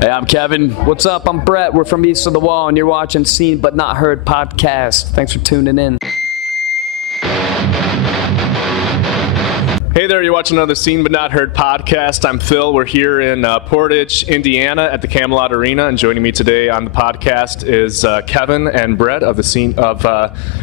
Hey, I'm Kevin. What's up? I'm Brett. We're from East of the Wall, and you're watching Seen But Not Heard podcast. Thanks for tuning in. Hey there, you're watching another Seen But Not Heard podcast. I'm Phil. We're here in Portage, Indiana at the Camelot Arena, and joining me today on the podcast is Kevin and Brett of the scene of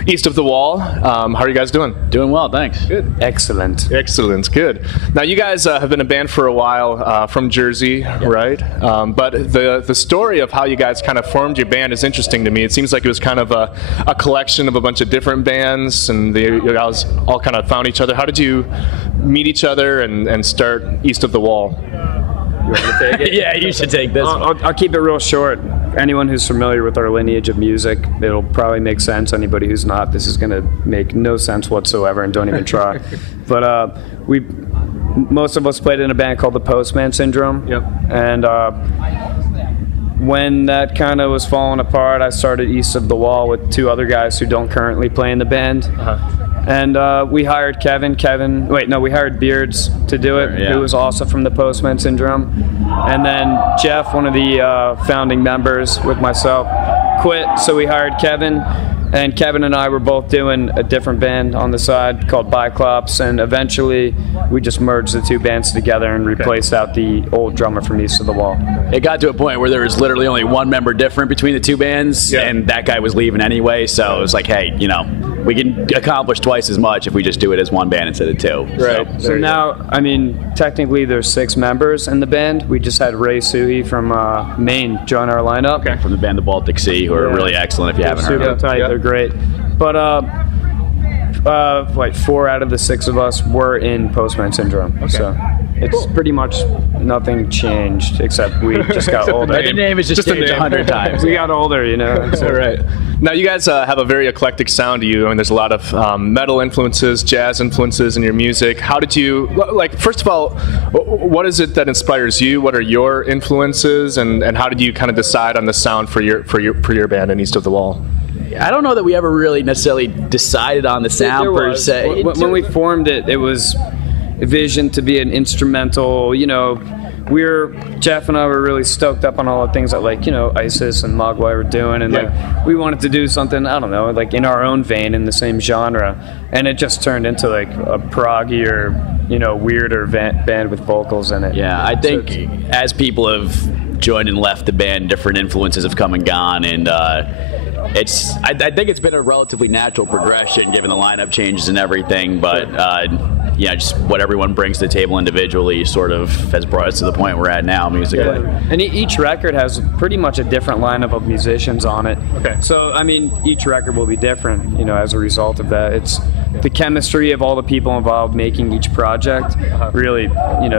East of the Wall. How are you guys doing? Doing well, thanks. Good. Excellent. Excellent, good. Now, you guys have been a band for a while from Jersey, right? But the story of how you guys kind of formed your band is interesting to me. It seems like it was kind of a collection of a bunch of different bands, and you guys all kind of found each other. How did you meet each other and start East of the Wall? You want me to take it? Yeah, you should take this. I'll keep it real short. Anyone who's familiar with our lineage of music, it'll probably make sense. Anybody who's not, this is going to make no sense whatsoever, and don't even try. But most of us played in a band called the Postman Syndrome. Yep. And when that kind of was falling apart, I started East of the Wall with two other guys who don't currently play in the band. And we hired we hired Beards to do it, who was also from the Postman Syndrome. And then Jeff, one of the founding members with myself, quit, so we hired Kevin. And Kevin and I were both doing a different band on the side called Biclops, and eventually we just merged the two bands together and replaced out the old drummer from East of the Wall. It got to a point where there was literally only one member different between the two bands, and that guy was leaving anyway, so it was like, hey, we can accomplish twice as much if we just do it as one band instead of two. Right. So now, technically there's 6 members in the band. We just had Ray Suhi from Maine join our lineup. Okay. From the band The Baltic Sea, who are really excellent if you haven't heard Super of tight, them. they're great. But 4 out of the 6 of us were in Postman Syndrome. Okay. So it's pretty much nothing changed, except we just got older. The name is just changed 100 times. We got older, So. All right. Now, you guys have a very eclectic sound to you. There's a lot of metal influences, jazz influences in your music. How did you, first of all, what is it that inspires you? What are your influences, and how did you kind of decide on the sound for your band in East of the Wall? I don't know that we ever really necessarily decided on the sound per se. When we formed it, it was envisioned to be an instrumental, Jeff and I were really stoked up on all the things that ISIS and Mogwai were doing, and we wanted to do something, I don't know, in our own vein in the same genre, and it just turned into a proggier, weirder band with vocals in it. Yeah, I think as people have joined and left the band, different influences have come and gone, and I think it's been a relatively natural progression given the lineup changes and everything, but just what everyone brings to the table individually sort of has brought us to the point we're at now musically. Yeah. And each record has pretty much a different lineup of musicians on it. Okay. So, each record will be different, as a result of that. It's the chemistry of all the people involved making each project really,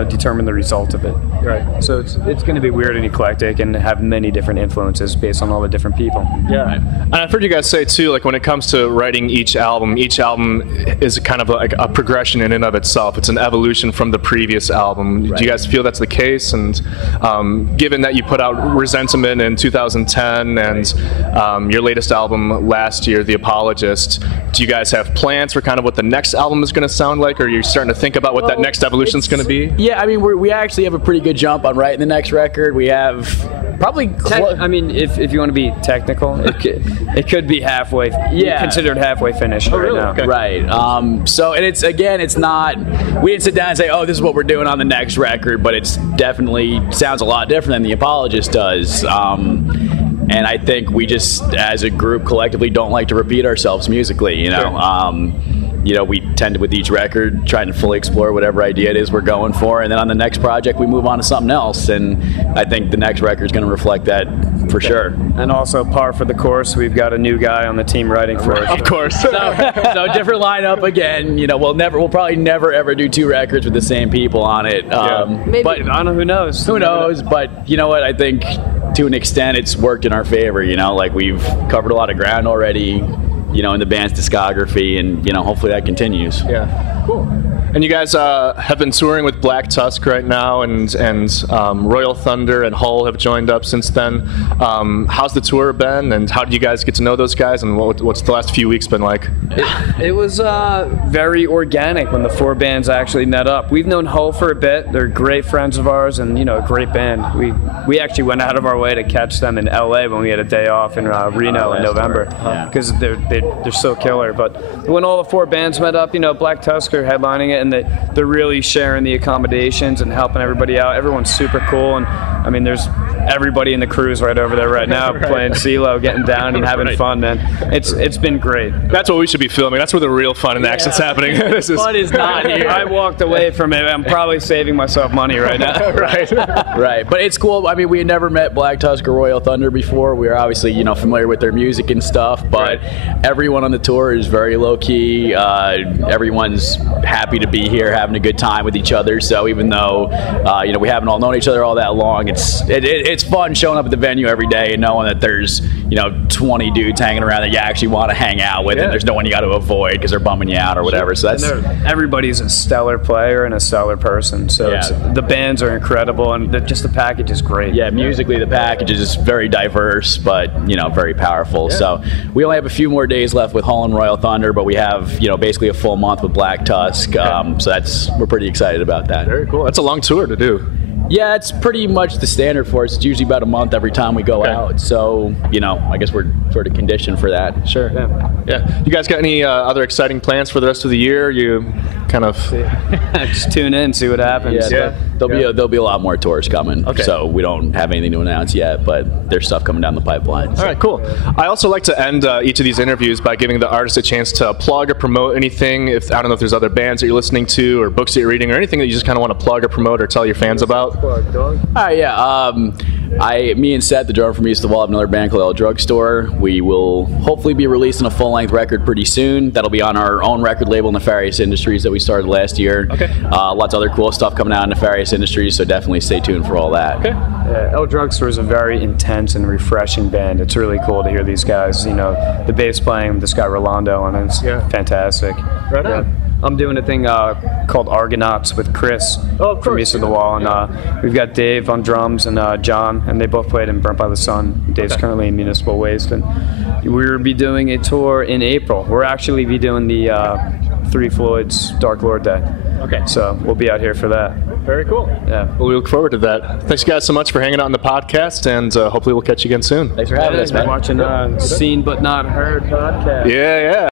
determine the result of it. Right. So it's going to be weird and eclectic and have many different influences based on all the different people. Yeah. Right. And I've heard you guys say, too, when it comes to writing each album is kind of like a progression in and of itself. It's an evolution from the previous album. Right. Do you guys feel that's the case? And given that you put out Resentment in 2010 and your latest album last year, The Apologist, do you guys have plans for kind of what the next album is going to sound like, or are you starting to think about what that next evolution is going to be? Yeah, we actually have a pretty good jump on writing the next record. We have probably... if you want to be technical, it could be halfway... considered halfway finished right now. Okay. Right. It's not... We didn't sit down and say, this is what we're doing on the next record, but it's definitely sounds a lot different than The Apologist does. And I think we just, as a group, collectively don't like to repeat ourselves musically, Sure. We tend to, with each record, trying to fully explore whatever idea it is we're going for, and then on the next project we move on to something else, and I think the next record is going to reflect that for sure. And also, par for the course, we've got a new guy on the team writing for us. Of course. So different lineup again. We'll probably never ever do 2 records with the same people on it. Maybe, but I don't know. Who knows? Who knows? But you know what? I think to an extent it's worked in our favor. We've covered a lot of ground already. In the band's discography, and hopefully that continues. Yeah, cool. And you guys have been touring with Black Tusk right now, and Royal Thunder and Hull have joined up since then. How's the tour been, and how did you guys get to know those guys, and what's the last few weeks been like? It was very organic when the four bands actually met up. We've known Hull for a bit. They're great friends of ours, and a great band. We actually went out of our way to catch them in LA when we had a day off in Reno in November, because they're so killer. But when all the four bands met up, Black Tusk are headlining it, and they're really sharing the accommodations and helping everybody out. Everyone's super cool, and I mean, there's everybody in the crew's right over there right now playing CeeLo, getting down and having fun, man. It's been great. That's what we should be filming. That's where the real fun and action's happening. Fun is not here. I walked away from it. I'm probably saving myself money right now. Right. But it's cool. I mean, we had never met Black Tusk or Royal Thunder before. We were obviously, familiar with their music and stuff, but everyone on the tour is very low-key. Everyone's happy to be here, having a good time with each other. So even though, we haven't all known each other all that long, it's fun showing up at the venue every day and knowing that there's 20 dudes hanging around that you actually want to hang out with, and there's no one you got to avoid because they're bumming you out or whatever. So that's everybody's a stellar player and a stellar person. So the bands are incredible, and just the package is great. Yeah, musically the package is very diverse, but very powerful. Yeah. So we only have a few more days left with Hull and Royal Thunder, but we have basically a full month with Black Tusk. So we're pretty excited about that. Very cool. That's a long tour to do. Yeah, it's pretty much the standard for us. It's usually about a month every time we go out. So, I guess we're sort of conditioned for that. Sure. Yeah. You guys got any other exciting plans for the rest of the year? You kind of just tune in, see what happens. Yeah. There'll be a lot more tours coming. Okay. So we don't have anything to announce yet, but there's stuff coming down the pipeline. So. All right, cool. I also like to end each of these interviews by giving the artist a chance to plug or promote anything. I don't know if there's other bands that you're listening to or books that you're reading or anything that you just kind of want to plug or promote or tell your fans about. All right, yeah. Me and Seth, the drummer from East of the Wall, have another band called El Drugstore. We will hopefully be releasing a full-length record pretty soon. That'll be on our own record label, Nefarious Industries, that we started last year. Okay. Lots of other cool stuff coming out in Nefarious Industries, so definitely stay tuned for all that. Okay. El Drugstore is a very intense and refreshing band. It's really cool to hear these guys. The bass playing, this guy Rolando, and it's fantastic. Right on. I'm doing a thing called Argonauts with Chris from East of the Wall, and we've got Dave on drums and John, and they both played in Burnt by the Sun. Dave's currently in Municipal Waste, and we'll be doing a tour in April. We'll actually be doing the Three Floyd's Dark Lord Day. Okay. So we'll be out here for that. Very cool. Yeah. Well, we look forward to that. Thanks, guys, so much for hanging out on the podcast, and hopefully we'll catch you again soon. Thanks for having us, man. Watching Seen But Not Heard podcast. Yeah.